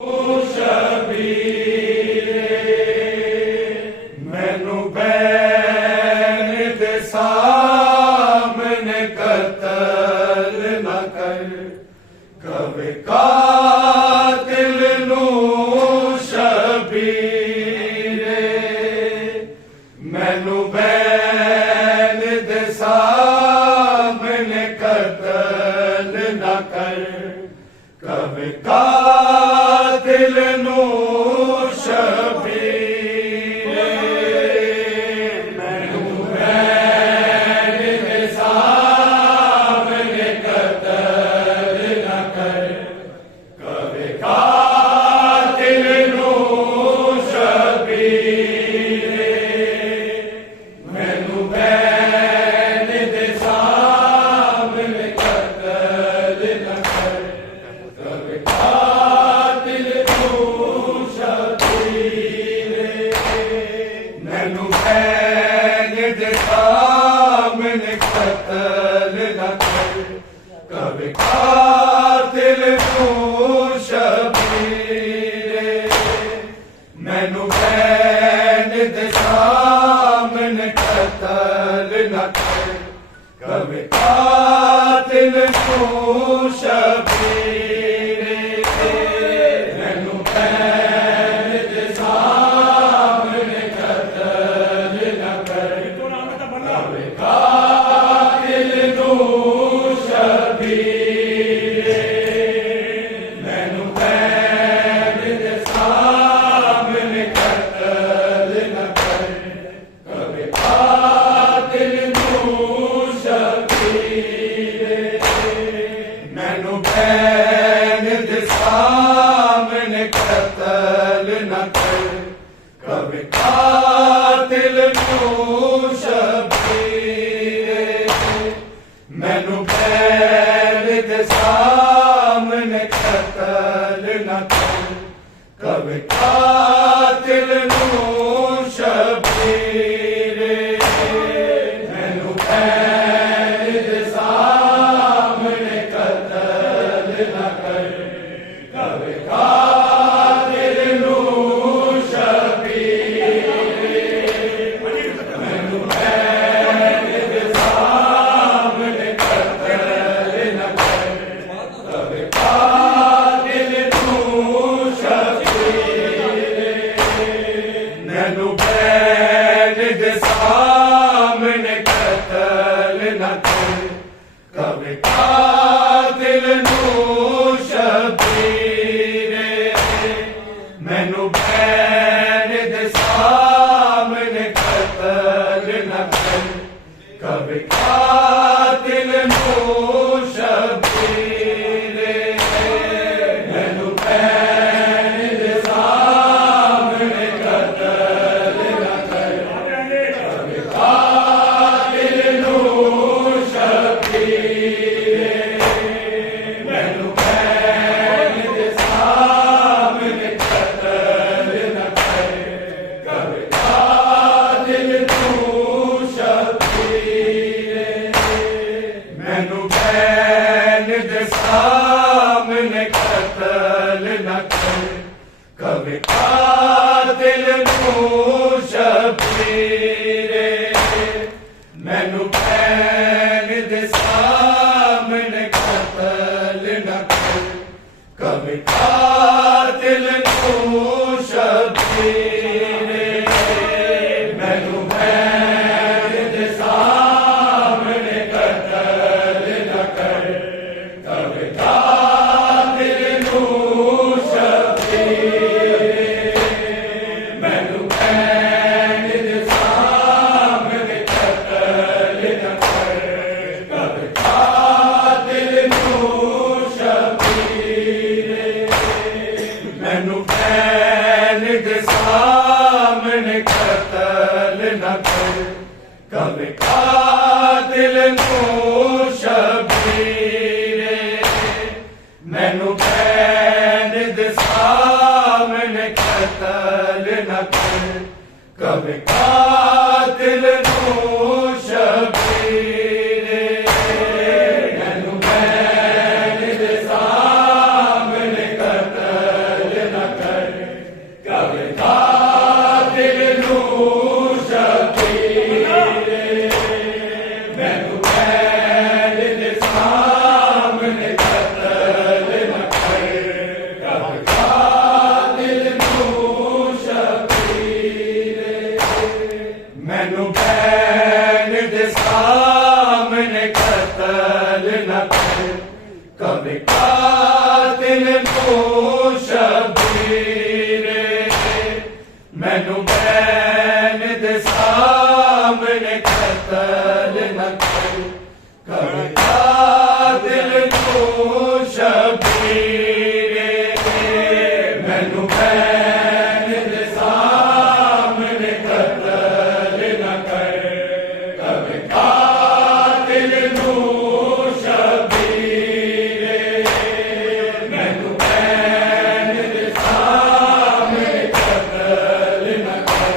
ਮੈਨੂੰ ਬੈਨ ਦੇ ਸਾਹਮਣੇ ਕਤਲ ਨਾ ਕਰ, ਕਵੇ ਕਾਤਿਲ ਨੂੰ ਸ਼ਬੀਰੇ। ਮੈਨੂੰ ਬੈਨ ਦੇ ਸਾਹਮਣੇ ਕਤਲ ਨਾ ਕਰ, ਕਵੇ ਕਾਤਿਲ ਨੂੰ ਸ਼ਬੀਰੇ। ਮੈਨੂੰ ਬੈਨ ਦੇ ਸਾਹਮਣੇ ਕਤਲ ਨਾ ਕਰ, ਕਵੇ ਕਾਤਿਲ ਨੂੰ ਸ਼ਬੀਰੇ। ਮੈਨੂੰ ਬੈਨ ਦੇ ਸਾਹਮਣੇ ਕਤਲ ਨਾ ਕਰ, ਕਵੇ ਕਾਤਿਲ ਨੂੰ ਸ਼ਬੀਰੇ। ਮੈਨੂੰ ਬੈਨ ਦੇ ਸਾਹਮਣੇ ਕਤਲ ਨਾ ਕਰ, ਕਵੇ ਕਾਤਿਲ ਨੂੰ ਸ਼ਬੀਰੇ। ਮੈਨੂੰ ਬੈਨ ਦੇ ਸਾਹਮਣੇ ਕਤਲ ਨਾ ਕਰ, ਕਵੇ ਕਾਤਿਲ ਨੂੰ ਸ਼ਬੀਰੇ। ਮੈਨੂੰ ਬੈਨ ਦੇ ਸਾਹਮਣੇ ਕਤਲ ਨਾ ਕਰ, ਕਵੇ ਕਾਤਿਲ ਨੂੰ ਸ਼ਬੀਰੇ। ਮੈਨੂੰ ਬੈਨ ਦੇ ਸਾਹਮਣੇ ਕਤਲ ਨਾ ਕਰ, ਕਵੇ ਕਾਤਿਲ ਨੂੰ ਸ਼ਬੀਰੇ। ਮੈਨੂੰ ਬੈਨ ਦੇ ਸਾਹਮਣੇ ਕਤਲ ਨਾ ਕਰ, ਕਵੇ ਕਾਤਿਲ ਨੂੰ ਸ਼ਬੀਰੇ। ਮੈਨੂੰ ਬੈਨ ਦੇ ਸਾਹਮਣੇ ਕਤਲ ਨਾ ਕਰ, ਕਵੇ ਕਾਤਿਲ ਨੂੰ ਸ਼ਬੀਰੇ। ਮੈਨੂੰ ਬੈਨ ਦੇ ਸਾਹਮਣੇ ਕਤਲ ਨਾ ਕਰ, ਕਵੇ ਕਾਤਿਲ ਨੂੰ ਸ਼ਬੀਰੇ। ਮੈਨੂੰ ਬੈਨ ਦੇ ਸਾਹਮਣੇ ਕਤਲ ਨਾ ਕਰ, ਕਵੇ ਕਾਤਿਲ ਨੂੰ ਸ਼ਬੀਰੇ। ਮੈਨੂੰ ਬੈਨ ਦੇ ਸਾਹਮਣੇ ਕਤਲ ਨਾ ਕਰ, ਕਵੇ ਕਾਤਿਲ ਨੂੰ ਸ਼ਬੀਰੇ। ਮੈਨੂੰ ਬੈਨ ਦੇ ਸਾਹਮਣੇ ਕਤਲ ਨਾ ਕਰ, ਕਵੇ ਕਾਤਿਲ ਨੂੰ ਸ਼ਬੀਰੇ। ਮੈਨੂੰ ਬੈਨ ਦੇ ਸਾਹਮਣੇ ਕਤਲ ਨਾ ਕਰ, ਕਵੇ ਕਾਤਿਲ ਨੂੰ ਸ਼ਬੀਰੇ। ਮੈਨੂੰ ਬੈਨ ਦੇ ਸਾਹਮਣੇ ਕਤਲ ਨਾ ਕਰ, ਕਵੇ ਕਾਤਿਲ ਨੂੰ ਸ਼ਬੀਰੇ। ਮੈਨੂੰ ਬੈਨ ਦੇ ਸਾਹਮਣੇ ਕਤਲ ਨਾ ਕਰ, ਕਵੇ ਕਾਤਿਲ ਨੂੰ ਸ਼ਬੀਰੇ। ਮੈਨੂੰ ਬੈਨ ਦੇ ਸਾਹਮਣੇ ਕਤਲ ਨਾ ਕਰ, ਕਵੇ ਕਾਤਿਲ ਨੂੰ ਸ਼ਬੀਰੇ। ਮੈਨੂੰ ਬੈਨ ਦੇ ਸਾਹਮਣੇ ਕਤਲ ਨਾ ਕਰ, ਕਵੇ ਕਾਤਿਲ ਨੂੰ ਸ਼ਬੀਰੇ। ਮੈਨੂੰ ਬੈਨ ਦੇ ਸਾਹਮਣੇ ਕਤਲ ਨਾ ਕਰ, ਕਵੇ ਕਾਤਿਲ ਨੂੰ ਸ਼ਬੀਰੇ। ਮੈਨੂੰ ਬੈਨ ਦੇ ਸਾਹਮਣੇ ਕਤਲ ਨਾ ਕਰ, ਕਵੇ ਕਾਤਿਲ ਨੂੰ ਸ਼ਬੀਰੇ। ਮੈਨੂੰ ਬੈਨ ਦੇ ਸਾਹਮਣੇ ਕਤਲ ਨਾ ਕਰ, ਕਵੇ ਕਾਤਿਲ ਨੂੰ ਸ਼ਬੀਰੇ। ਮੈਨੂੰ ਬੈਨ ਦੇ ਸਾਹਮਣੇ ਕਤਲ ਮੈਨੂੰ ਭੈਣ ਦੇ ਸਾਹਮਣੇ ਕਤਲ ਨਾ ਕਰ, ਕਦੇ ਕਾਤਿਲ ਨੂੰ ਸ਼ਬੀਰੇ। ਮੈਨੂੰ ਭੈਣ ਦੇ ਸਾਹਮਣੇ ਕਤਲ ਨਾ ਕਰ,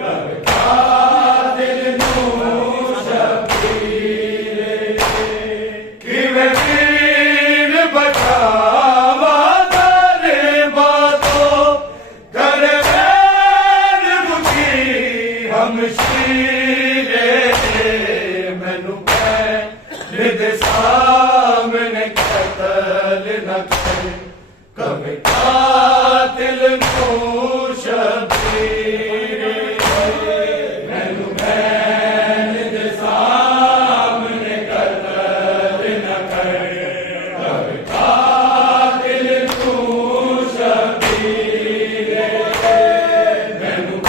ਕਦੇ ਕਾਤਿਲ ਨੂੰ ਸ਼ਬੀਰੇ। ਕਿਵੇਂ ਵੀਰ ਬਚਾਵਾ ਹਮਸ਼ੀਰੇ। ਮੈਨੂੰ ਭੈਣ ਦੇ ਸਾਹਮਣੇ ਕਤਲ ਨਾ ਕਰ, ਕਦੇ ਕਾਤਿਲ ਨੂੰ ਸ਼ਬੀਰੇ। ਮੈਨੂੰ ਭੈਣ ਦੇ ਸਾਹਮਣੇ ਕਤਲ ਨਾ ਕਰ, ਕਦੇ ਕਾਤਿਲ ਨੂੰ ਸ਼ਬੀਰੇ। ਮੈਨੂੰ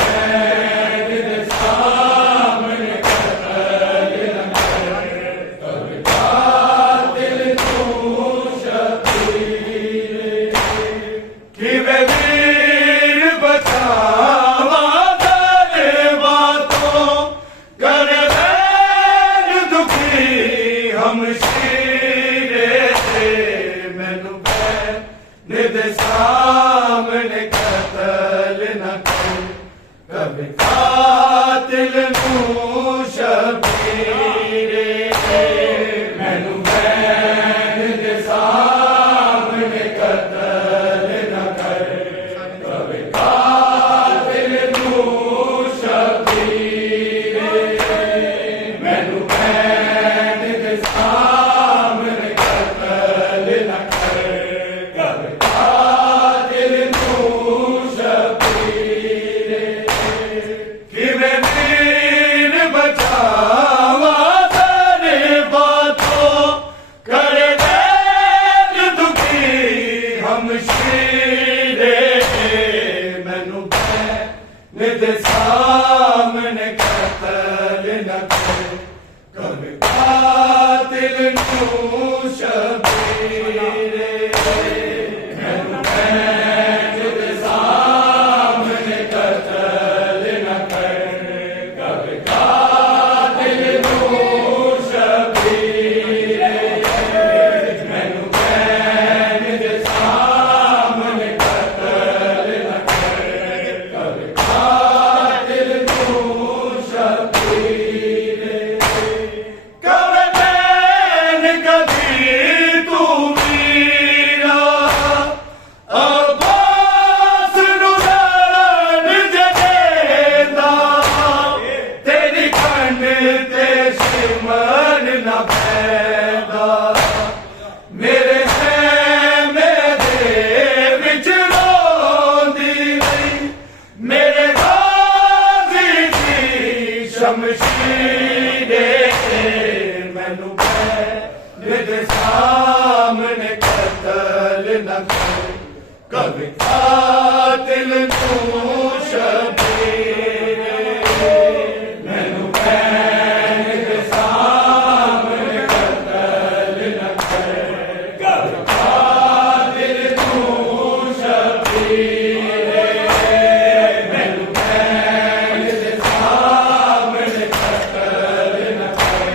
ਕਿਵੇਂ ਵੀਰ ਬਚਾਵਾਂ ਗਰੀਬਾਂ ਤੋਂ, ਕਰੇ ਬੈਨ ਦੁਖੀ ਹਮਸ਼ੀਰੇ। ਮੈਨੂੰ ਭੈਣ ਦੇ ਸਾਹਮਣੇ ਕਤਲ ਨਾ ਕਰ, ਕਦੇ ਕਾਤਿਲ ਨੂੰ ਸ਼ਬੀਰੇ। ਮੈਨੂੰ ਭੈਣ ਦੇ ਸਾਹਮਣੇ ਕਤਲ ਨਾ ਕਰ, ਕਦੇ ਕਾਤਿਲ ਨੂੰ ਸ਼ਬੀਰੇ। ਮੈਨੂੰ ਭੈਣ ਦੇ ਸਾਹਮਣੇ ਕਤਲ ਨਾ ਕਰ, ਕਦੇ ਕਾਤਿਲ ਨੂੰ ਸ਼ਬੀਰੇ। ਕਿਵੇਂ ਵੀਰ ਬਚਾਵਾਂ ਗਰੀਬਾਂ ਤੋਂ, ਕਰੇ ਬੈਨ ਦੁਖੀ ਹਮਸ਼ੀਰੇ। ਮੈਨੂੰ ਭੈਣ ਦੇ ਸਾਹਮਣੇ ਕਤਲ ਨਾ ਕਰ, ਕਦੇ ਕਾਤਿਲ ਨੂੰ ਸ਼ਬੀਰੇ। ਮੈਨੂੰ ਭੈਣ ਦੇ ਸਾਹਮਣੇ ਕਤਲ ਨਾ ਕਰ, ਕਦੇ ਕਾਤਿਲ ਨੂੰ ਸ਼ਬੀਰੇ। ਮੈਨੂੰ ਭੈਣ ਦੇ ਸਾਹਮਣੇ ਕਤਲ ਨਾ ਕਰ, ਕਦੇ ਕਾਤਿਲ ਨੂੰ ਸ਼ਬੀਰੇ। ਕਵੇ ਭੈਣ ਕਦੀ ਤੂੰ ਵੀਰਾ, ਅਬਾਸ ਨੂੰ ਲੜਨ ਜੇ ਦੇਂਦਾ, ਤੇਰੀ ਕੰਨ ਤੇ ਸਿਮਰਨ ਨਾ ਪੈਂਦਾ। ਮੇਰੇ ਹੈਮੇ ਦੇ ਵਿੱਚ ਰੋਂਦੀ ਰਹੀ, ਮੇਰੇ ਗਾਜ਼ੀ ਦੀ ਸ਼ਮਸ਼ੀਰੇ। ਮੈਨੂੰ ਭੈਣ ਦੇ ਸਾਹਮਣੇ ਕਤਲ ਨਾ ਕਰ, ਕਦੇ ਕਾਤਿਲ ਨੂੰ ਸ਼ਬੀਰੇ। ਮੈਨੂੰ ਭੈਣ ਦੇ ਸਾਹਮਣੇ ਕਤਲ ਨਾ ਕਰ, ਕਦੇ ਕਾਤਿਲ ਨੂੰ ਸ਼ਬੀਰੇ। ਮੈਨੂੰ ਭੈਣ ਦੇ ਸਾਹਮਣੇ ਕਤਲ ਨਾ ਕਰ,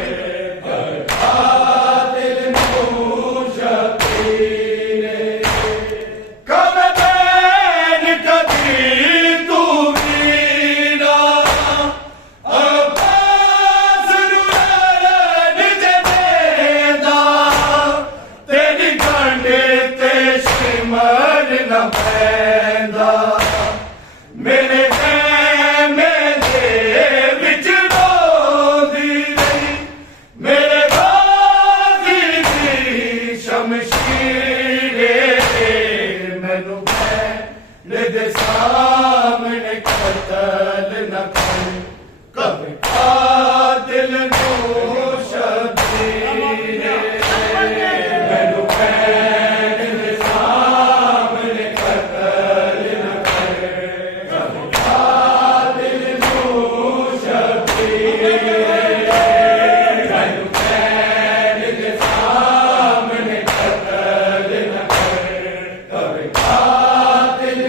ਕਦੇ ਕਾਤਿਲ ਨੂੰ ਸ਼ਬੀਰੇ। ਕਵੇ ਭੈਣ ਕਦੀ ਤੂੰ ਵੀਰਾ, ਅਬਾਸ ਨੂੰ ਲੜਨ ਜੇ ਦੇਂਦਾ, ਤੇਰੀ ਕੰਨ ਤੇ ਸਿਮਰਨ ਨਾ ਪੈਂਦਾ। ਮੇਰੇ ਹੈਮੇ ਦੇ ਵਿੱਚ ਰੋਂਦੀ ਰਹੀ, ਮੇਰੇ ਗਾਜ਼ੀ ਦੀ ਸ਼ਮਸ਼ੀਰੇ। ਮੈਨੂੰ ਭੈਣ ਦੇ ਸਾਹਮਣੇ ਕਤਲ ਨਾ ਕਰ, ਕਦੇ ਕਾਤਿਲ ਨੂੰ ਸ਼ਬੀਰੇ। ਮੈਨੂੰ ਭੈਣ ਦੇ ਸਾਹਮਣੇ ਕਤਲ ਨਾ ਕਰ, ਕਦੇ ਕਾਤਿਲ ਨੂੰ ਸ਼ਬੀਰੇ। ਮੈਨੂੰ ਭੈਣ ਦੇ ਸਾਹਮਣੇ ਕਤਲ ਨਾ ਕਰ, ਕਦੇ ਕਾਤਿਲ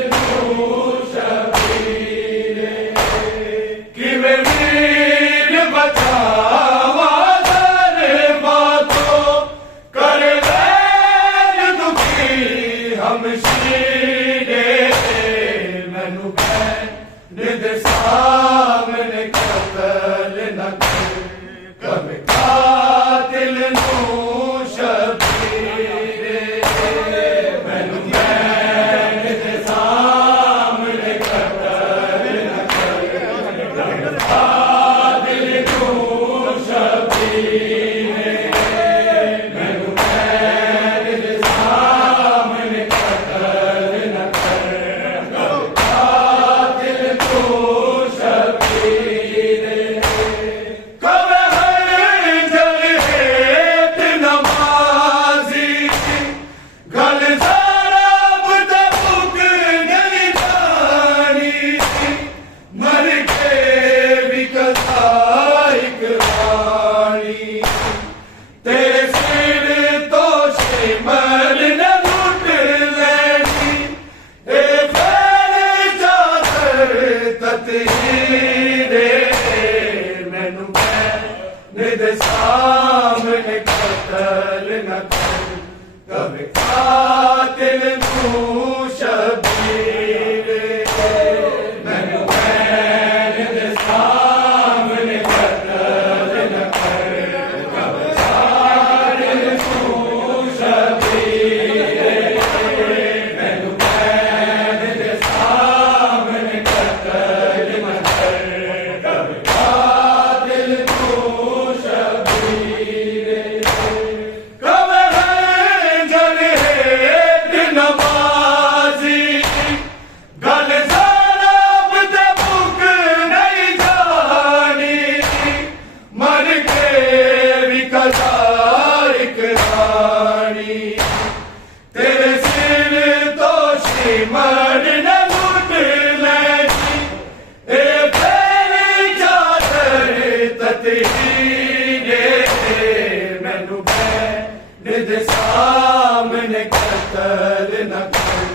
कतल न कर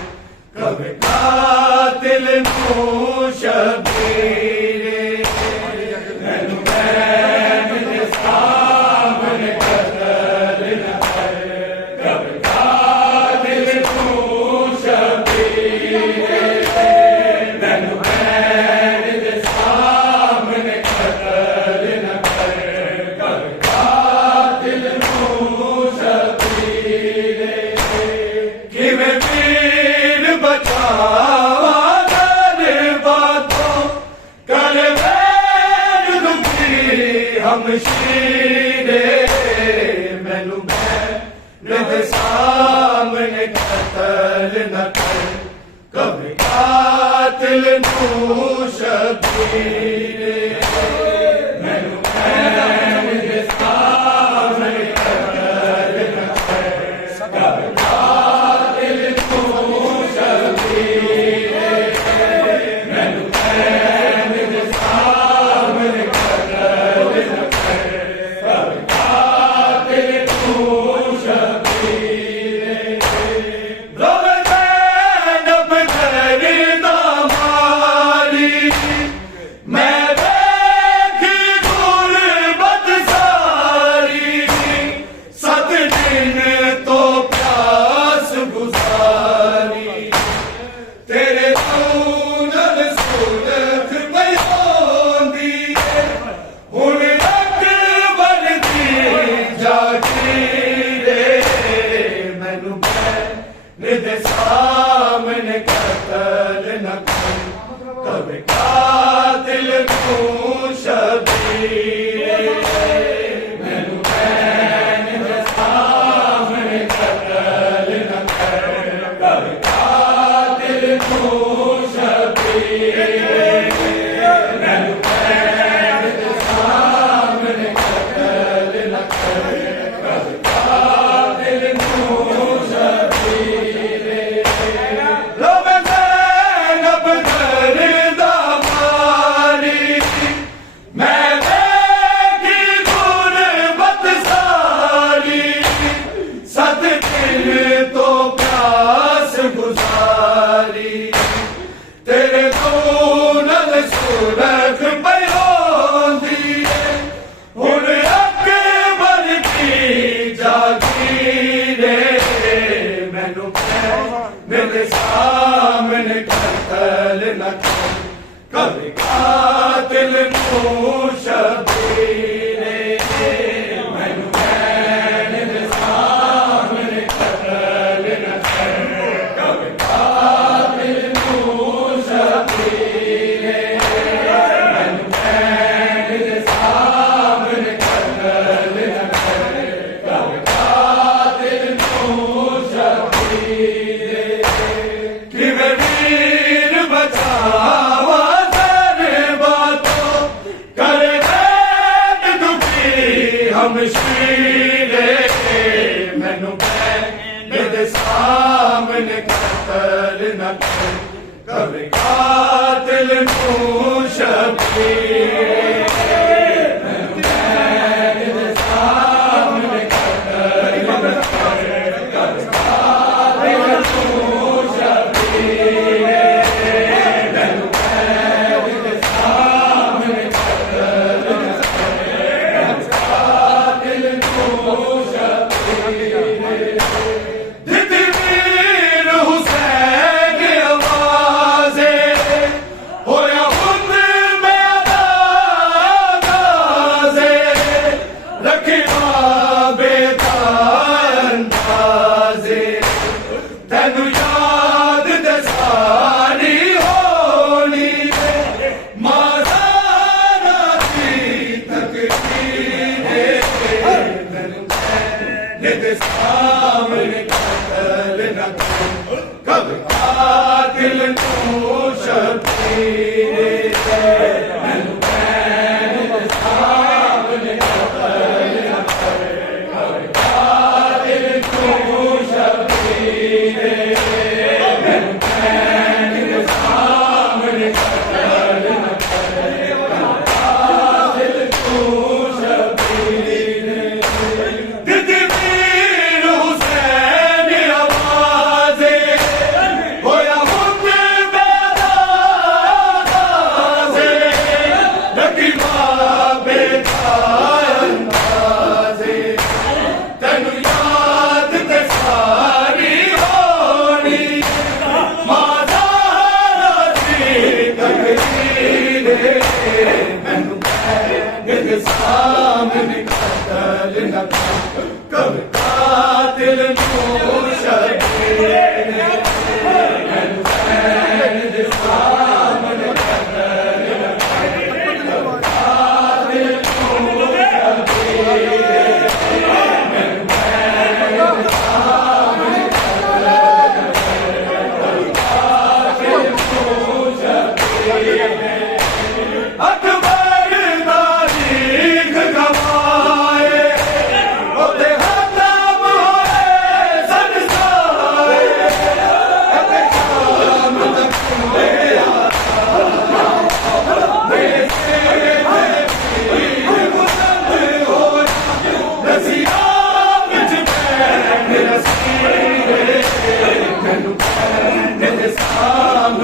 कभी कातिल नू शबीरे मैनू बैन दे सामने कतल न कर कभी कातिल नू शबीरे मैनू बैन दे सामने कतल न कर कभी कातिल नू शबीरे किवें वीर बचावा कर बातों कर वैर दुखी हमशीरे मैनू बैन दे सामने कतल न कर कभी कातिल नू शबीरे मैनू बैन दे सामने कतल न कर कभी कातिल नू शबीरे मैनू बैन दे सामने कतल न कर कभी कातिल नू शबीरे रोवे ज़ैनब करदा मारी मैं देखी गुरबत सारी सत दिन तो प्यास गुजारी तेरे नूनल सुलख पयोंदी हुण अकबर दी जागीरे मैनू बैन दे सामने कतल न कर कभी कातिल नू शबीरे मैनू बैन दे सामने कतल न कर कभी कातिल नू शबीरे मैनू बैन दे सामने कतल न कर कभी कातिल नू शबीरे रोवे ज़ैनब करदा मारी मैं देखी गुरबत सारी सत दिन तो प्यास गुजारी तेरे नूनल सुलख पयोंदी हुण अकबर दी जागीरे मैनू बैन दे सामने कतल न कर कभी कातिल नू शबीरे मैनू बैन दे सामने कतल न कर कभी कातिल नू शबीरे मैनू बैन दे सामने कतल न कर कभी कातिल नू शबीरे किवें वीर बचावा कर बातों कर वैर दुखी हमशीरे मैनू बैन दे सामने कतल न कर कभी कातिल नू शबीरे मैनू बैन दे सामने कतल न कर कभी कातिल नू शबीरे मैनू बैन दे सामने कतल न कर कभी कातिल नू शबीरे दित्ती वीर हुसैन आवाज़े होया खुद में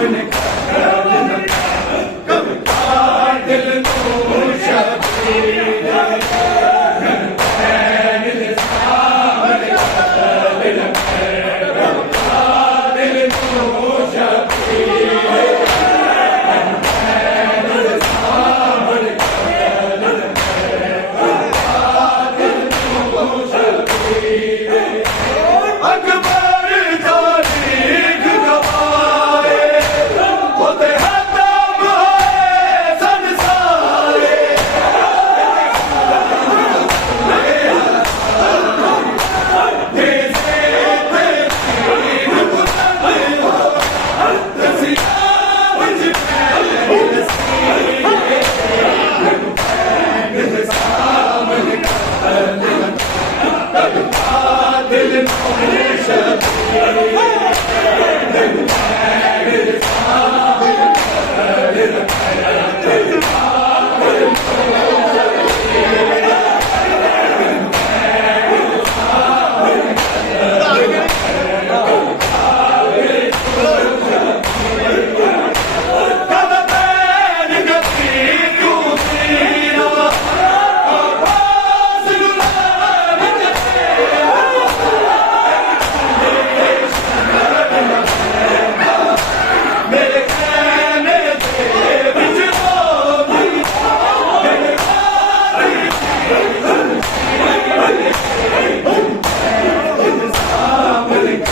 ਨਿਖਾਇਆ